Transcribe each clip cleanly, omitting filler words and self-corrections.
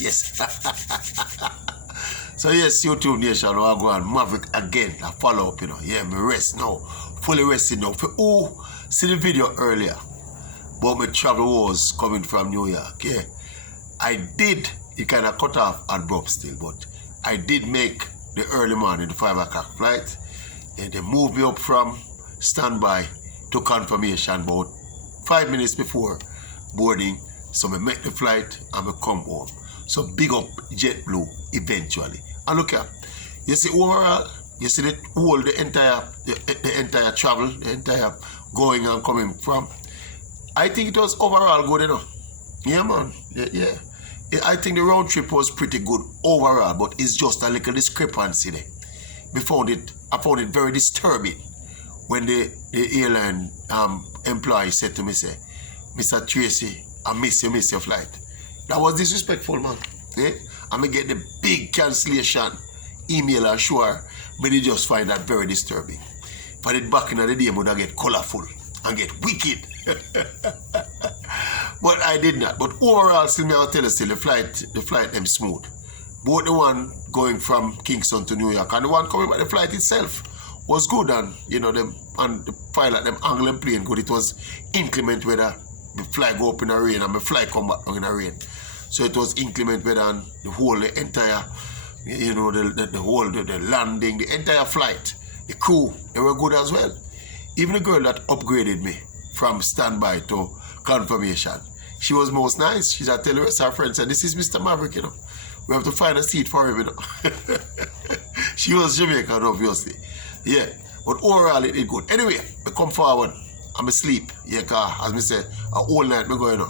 yes. So yes, YouTube Nation, I go on Maverick again. I follow up, Yeah, me rest now. Fully rested now. For who see the video earlier, but my travel was coming from New York, yeah. I did, it kind of cut off abrupt still, but I did make the early morning, the 5 o'clock flight. And they moved me up from standby to confirmation about 5 minutes before boarding. So I make the flight and I come home. So big up JetBlue eventually. And look here, you see overall, you see the entire travel, the entire going and coming from. I think it was overall good enough. Yeah, man. Yeah. I think the round trip was pretty good overall, but it's just a little discrepancy there. I found it very disturbing when the airline employee said to me, say, Mr. Tracy, I miss your flight. That was disrespectful, man. Yeah? I'm going to get the big cancellation email, I'm sure, but they just find that very disturbing. But it back in the day, would have get colorful and get wicked. But I did not. But overall, still, I'll tell you still, the flight them smooth. Both the one going from Kingston to New York and the one coming by the flight itself was good, and them and the pilot them angling plane good. It was inclement weather. The fly go up in the rain and the fly come back down in the rain. So it was inclement weather, and the entire, the landing, the entire flight, the crew, they were good as well. Even the girl that upgraded me from standby to confirmation, she was most nice. She said, tell the rest of her friends, this is Mr. Maverick, We have to find a seat for him, She was Jamaican, obviously. Yeah, but overall it did good. Anyway, I come forward. I'm asleep. Yeah, cause as I said, a whole night me going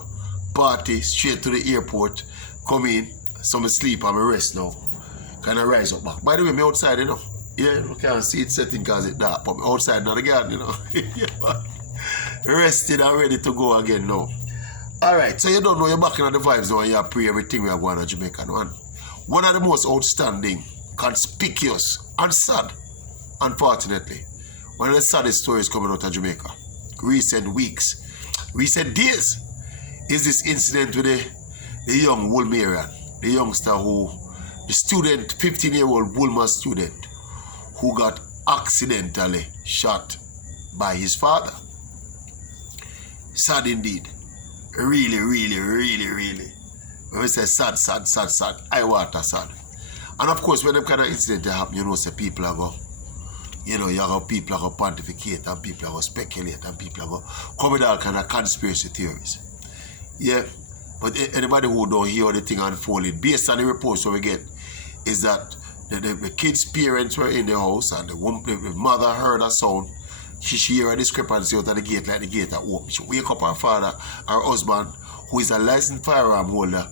party straight to the airport, come in, so I sleep and I rest now. Kind of rise up back. By the way, me outside, Yeah, you can't see it setting because it's dark, but outside not the garden, Yeah, rested and ready to go again now. Alright, so you don't know, you're back in the vibes now and you pray everything we are going to Jamaica now. One of the most outstanding, conspicuous, and sad, unfortunately, one of the saddest stories coming out of Jamaica, recent weeks, recent days, is this incident with the young Wolmerian, the youngster the student, 15-year-old Wolmer student, who got accidentally shot by his father. Sad indeed. Really, really, really, really. When we say sad, I water sad. And of course, when them kind of incident happen, say people are go, people are go pontificate and people are go speculate and people are go come with all kind of conspiracy theories. Yeah. But anybody who don't hear the thing unfolded, based on the reports that we get, is that the kid's parents were in the house and the mother heard a sound. She hear a discrepancy out of the gate, like the gate are open. She wake up her father, her husband, who is a licensed firearm holder.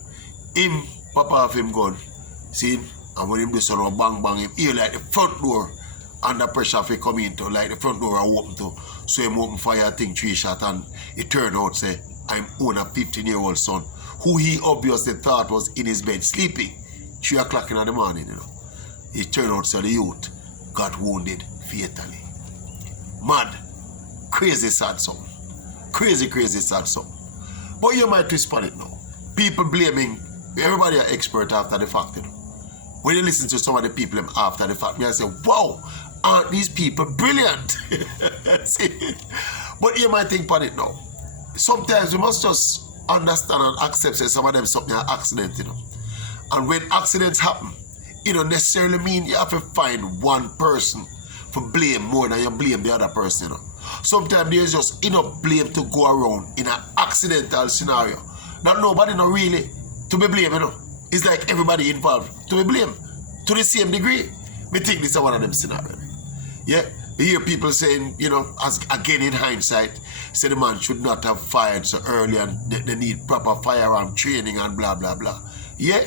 Him pop off him gun. See him? And when him do so bang him, hear like the front door under pressure if he come into, like the front door are open too. So him open fire thing 3 shot and it turned out say, I'm own a 15-year-old son, who he obviously thought was in his bed sleeping 3 o'clock in the morning, It turned out so the youth got wounded fatally. Mad, crazy sad something. Crazy sad something. But you might twist on it now. People blaming, everybody are expert after the fact, When you listen to some of the people after the fact, I say, wow, aren't these people brilliant? See? But you might think on it now. Sometimes we must just understand and accept that some of them something are accident, And when accidents happen, it don't necessarily mean you have to find one person for blame more than you blame the other person, Sometimes there's just enough blame to go around in an accidental scenario that nobody know really to be blamed, It's like everybody involved to be blamed to the same degree. Me think this is one of them scenarios. Yeah, you hear people saying, as again in hindsight, say the man should not have fired so early and they need proper firearm training and blah blah blah. Yeah,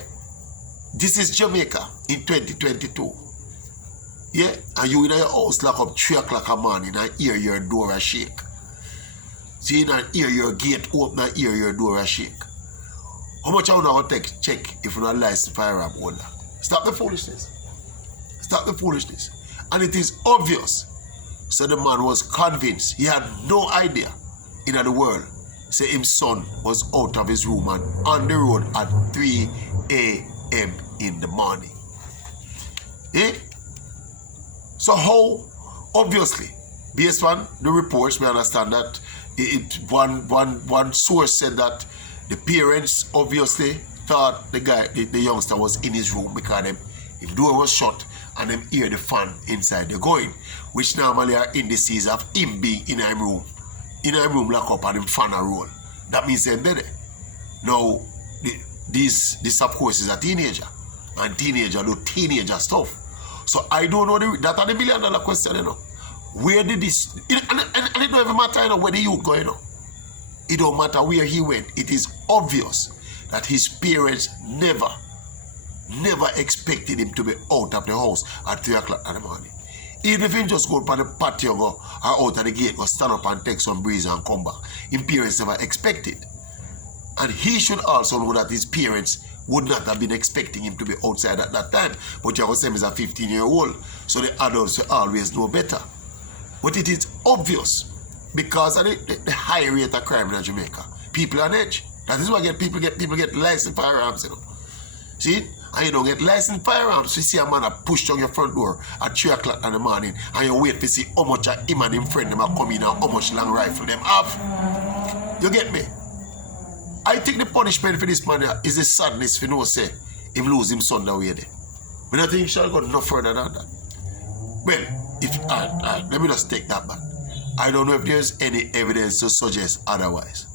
this is Jamaica in 2022. Yeah, and you in your house lock up 3 o'clock a morning and hear your door a shake. See, and hear your gate open and hear your door a shake. How much I want to check if you're not licensed firearm holder? Stop the foolishness. Stop the foolishness. And it is obvious. So the man was convinced. He had no idea in the world. Say his son was out of his room and on the road at 3 a.m. in the morning. Eh? So how, obviously, based on the reports, we understand that one source said that the parents obviously thought the youngster was in his room because his door was shut and them hear the fan inside the going, which normally are indices of him being in a room lock up and him fan a roll. That means they're dead. Now, this of course is a teenager, and teenager do teenager stuff. So I don't know, that are the $1 million question, you know. Where did this, and it don't even matter, you know, where the youth go, you know. It don't matter where he went. It is obvious that his parents never expected him to be out of the house at 3 o'clock in the morning. Even if he just go to the patio go, or out of the gate, go stand up and take some breeze and come back. His parents never expected. And he should also know that his parents would not have been expecting him to be outside at that time. But you have to say he's a 15-year-old, so the adults will always know better. But it is obvious because of the high rate of crime in Jamaica. People on edge. That is why people get licensed firearms, you know. See? And you don't get licensed firearms. You see a man that push down your front door at 3 o'clock in the morning and you wait to see how much of him and him friend them are coming and how much long rifle them have. You get me? I think the punishment for this man is the sadness for no say him lose him son that way there. But I think he shall go no further than that. Well, if let me just take that back. I don't know if there's any evidence to suggest otherwise.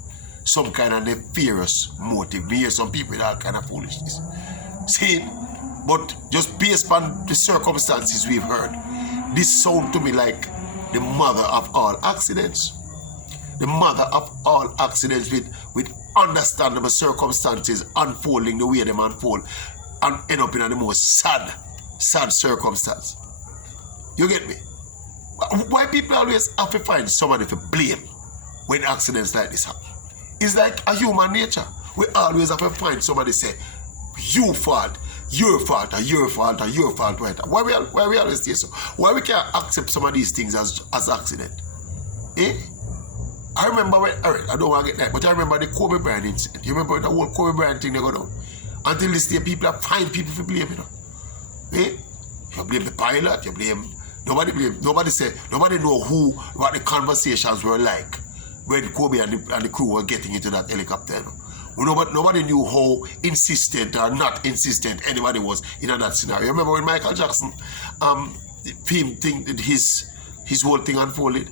Some kind of nefarious motive. We hear some people with all kind of foolishness. See, but just based on the circumstances we've heard, this sounds to me like the mother of all accidents. The mother of all accidents with understandable circumstances unfolding the way they unfold and end up in the most sad circumstance. You get me? Why people always have to find somebody to blame when accidents like this happen? It's like a human nature. We always have to find somebody say, you fault, your fault, or your fault, or your fault, right? Why we always say so? Why we can't accept some of these things as accident? Eh? I remember when, alright, I don't want to get that, but I remember the Kobe Bryant incident. You remember the whole Kobe Bryant thing they go down? Until this day, people are find people to blame, you know. Eh? You blame the pilot, you blame, nobody know what the conversations were like when Kobe and the crew were getting into that helicopter. You know? Nobody knew how insistent or not insistent anybody was in that scenario. Remember when Michael Jackson, him think that his whole thing unfolded?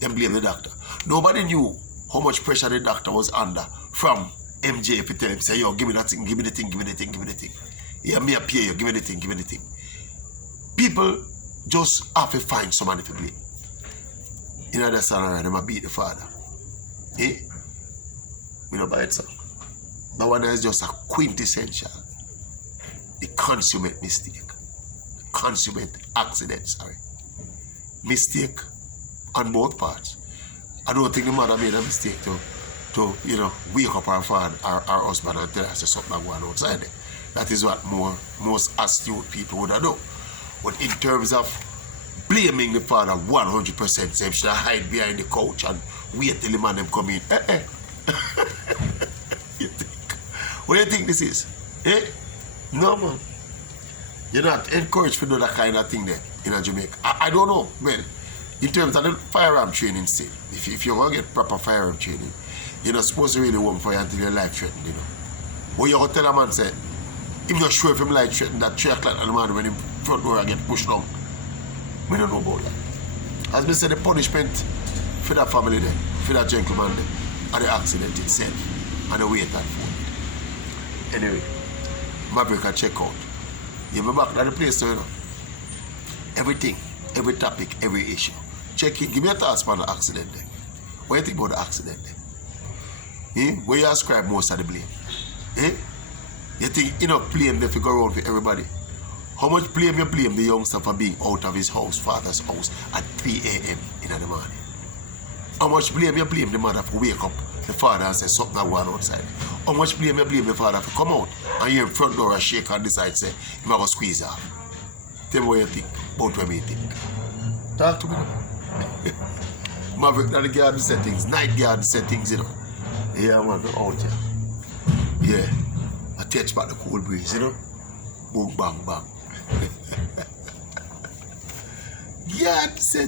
Then blame the doctor. Nobody knew how much pressure the doctor was under from MJ if you tell him, say, yo, give me that thing, give me the thing, give me the thing, give me the thing. Yeah, me appear you, give me the thing, give me the thing. People just have to find somebody to blame. You know that song, they might beat the father. Eh? We don't buy it, sir. That one is just a quintessential, the consummate mistake. Consummate accident, sorry. Mistake on both parts. I don't think the mother made a mistake to you know, wake up her father, our husband and tell her something going outside there. That is what most astute people would have done. But in terms of blaming the father 100%, say should I hide behind the couch and wait till the man them come in. What do you think this is? Eh? No, man. You're not encouraged to do that kind of thing there in Jamaica. I don't know. Well, in terms of the firearm training still, if you're going to get proper firearm training, you're not supposed to really work for you until your life threatened, you know. But you're going to tell a man, say, I'm not sure if him life threatened that 3 o'clock in the morning when him front door get pushed down. We don't know about that. As we said, the punishment for that family there, for that gentleman there, and the accident itself, and the way that for it. Anyway, Maverick can check out. You remember back at the place, you know. Everything, every topic, every issue. Check it. Give me a thoughts on the accident there. What do you think about the accident there? Eh? Where you ascribe most of the blame? Eh? You think enough blame there to go around for everybody? How much blame you blame the youngster for being out of his house, father's house, at 3 a.m. in the morning? How much blame you blame the mother for wake up the father and say something going on outside? How much blame you blame the father for come out and hear him front door and shake and decide say, I'm going to squeeze off? Tell me what you think about what you think. Talk to me now. Maverick, now the garden settings, night garden settings, you know. Yeah, man, out here. Yeah. catch back the cool breeze, you know? Boom, bang, bang. God said